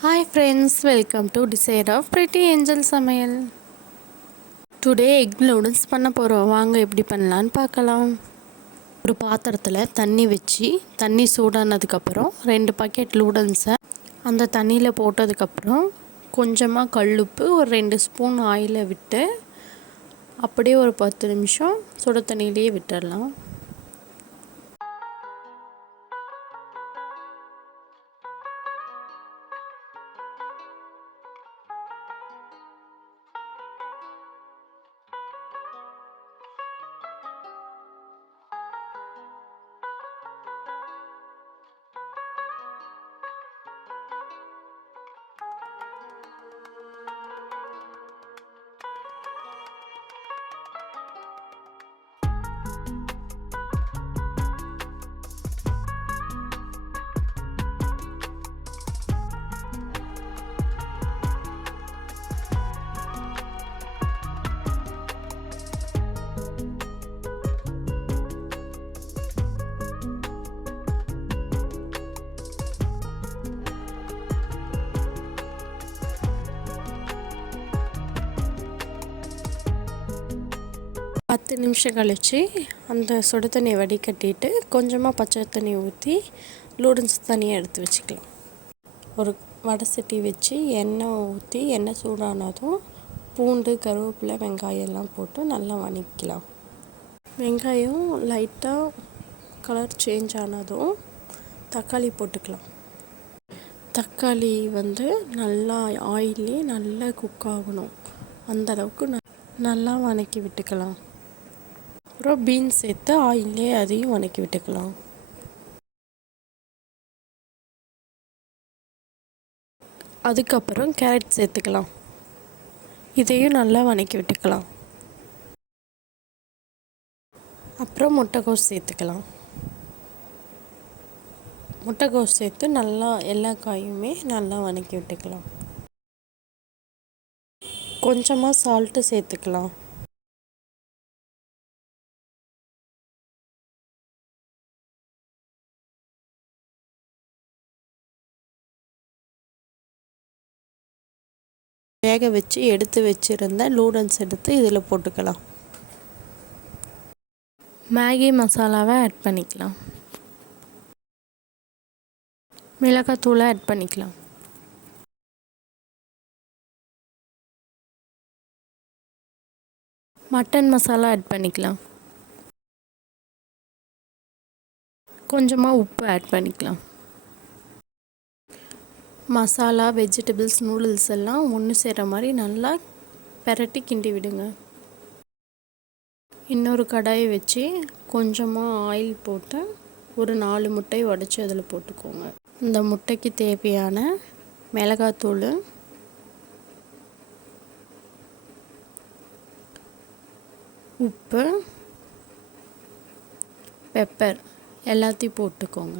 Hi friends welcome to desire of pretty angel சமையல் today egg noodles பண்ண போகிறோம் வாங்க எப்படி பண்ணலான்னு பார்க்கலாம். ஒரு பாத்திரத்தில் தண்ணி வச்சு தண்ணி சூடானதுக்கப்புறம் ரெண்டு பாக்கெட் நூடுல்ஸை அந்த தண்ணியில் போட்டதுக்கப்புறம் கொஞ்சமாக கல்லுப்பு ஒரு ரெண்டு ஸ்பூன் ஆயிலை விட்டு அப்படியே ஒரு பத்து நிமிஷம் சுட தண்ணியிலேயே விட்டுடலாம் பத்து நிமிஷம் கழித்து அந்த சுடு தண்ணியை வடிகட்டிட்டு கொஞ்சமாக பச்சை தண்ணி ஊற்றி லூடன்ஸ் தனியாக எடுத்து வச்சுக்கலாம். ஒரு வடை சட்டி வச்சு எண்ணெய் ஊற்றி எண்ணெய் சூடானதும் பூண்டு கருவேப்பிலை வெங்காயம் எல்லாம் போட்டு நல்லா வதக்கிக்கலாம் வெங்காயம் லைட்டாக கலர் சேஞ்ச் ஆனதும் தக்காளி போட்டுக்கலாம். தக்காளி வந்து நல்லா ஆயிலே நல்லா குக் ஆகணும். அந்தளவுக்கு நல்லா வதக்கி விட்டுக்கலாம். அப்புறம் பீன்ஸ் சேர்த்து ஆயிலே அதையும் வதக்கி விட்டுக்கலாம். அதுக்கப்புறம் கேரட் சேர்த்துக்கலாம். இதையும் நல்லா வதக்கி விட்டுக்கலாம். அப்புறம் முட்டைக்கோஸ் சேர்த்துக்கலாம். முட்டைக்கோஸ் சேர்த்து நல்லா எல்லா காயுமே நல்லா வதக்கி விட்டுக்கலாம். கொஞ்சமாக சால்ட்டு சேர்த்துக்கலாம். வேக வச்சு எடுத்து வச்சுருந்த நூடுல்ஸ் எடுத்து இதில் போட்டுக்கலாம். மேகி மசாலாவை ஆட் பண்ணிக்கலாம். மிளகாத்தூளை ஆட் பண்ணிக்கலாம். மட்டன் மசாலா ஆட் பண்ணிக்கலாம். கொஞ்சமாக உப்பு ஆட் பண்ணிக்கலாம். மசாலா வெஜிடபிள்ஸ் நூடுல்ஸ் எல்லாம் ஒன்று சேர்கிற மாதிரி நல்லா பெரட்டி கிண்டி விடுங்க. இன்னொரு கடாயை வச்சு கொஞ்சமாக ஆயில் போட்டு ஒரு நாலு முட்டை உடச்சி அதில் போட்டுக்கோங்க. இந்த முட்டைக்கு தேவையான மிளகாத்தூள் உப்பு பெப்பர் எல்லாத்தையும் போட்டுக்கோங்க.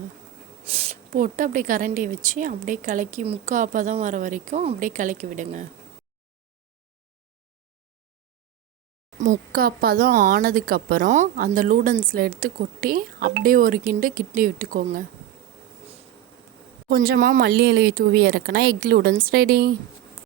போட்டு அப்படியே கரண்டி வச்சு அப்படியே கலக்கி முக்கால் பதம் வர வரைக்கும் அப்படியே கலக்கி விடுங்க. முக்கால் பதம் ஆனதுக்கப்புறம் அந்த லூடன்ஸில் எடுத்து கொட்டி அப்படியே ஒரு கிண்டு கிட்லி விட்டுக்கோங்க. கொஞ்சமாக மல்லி இலையை தூவி இறக்குனா எக் லூடன்ஸ் ரெடி.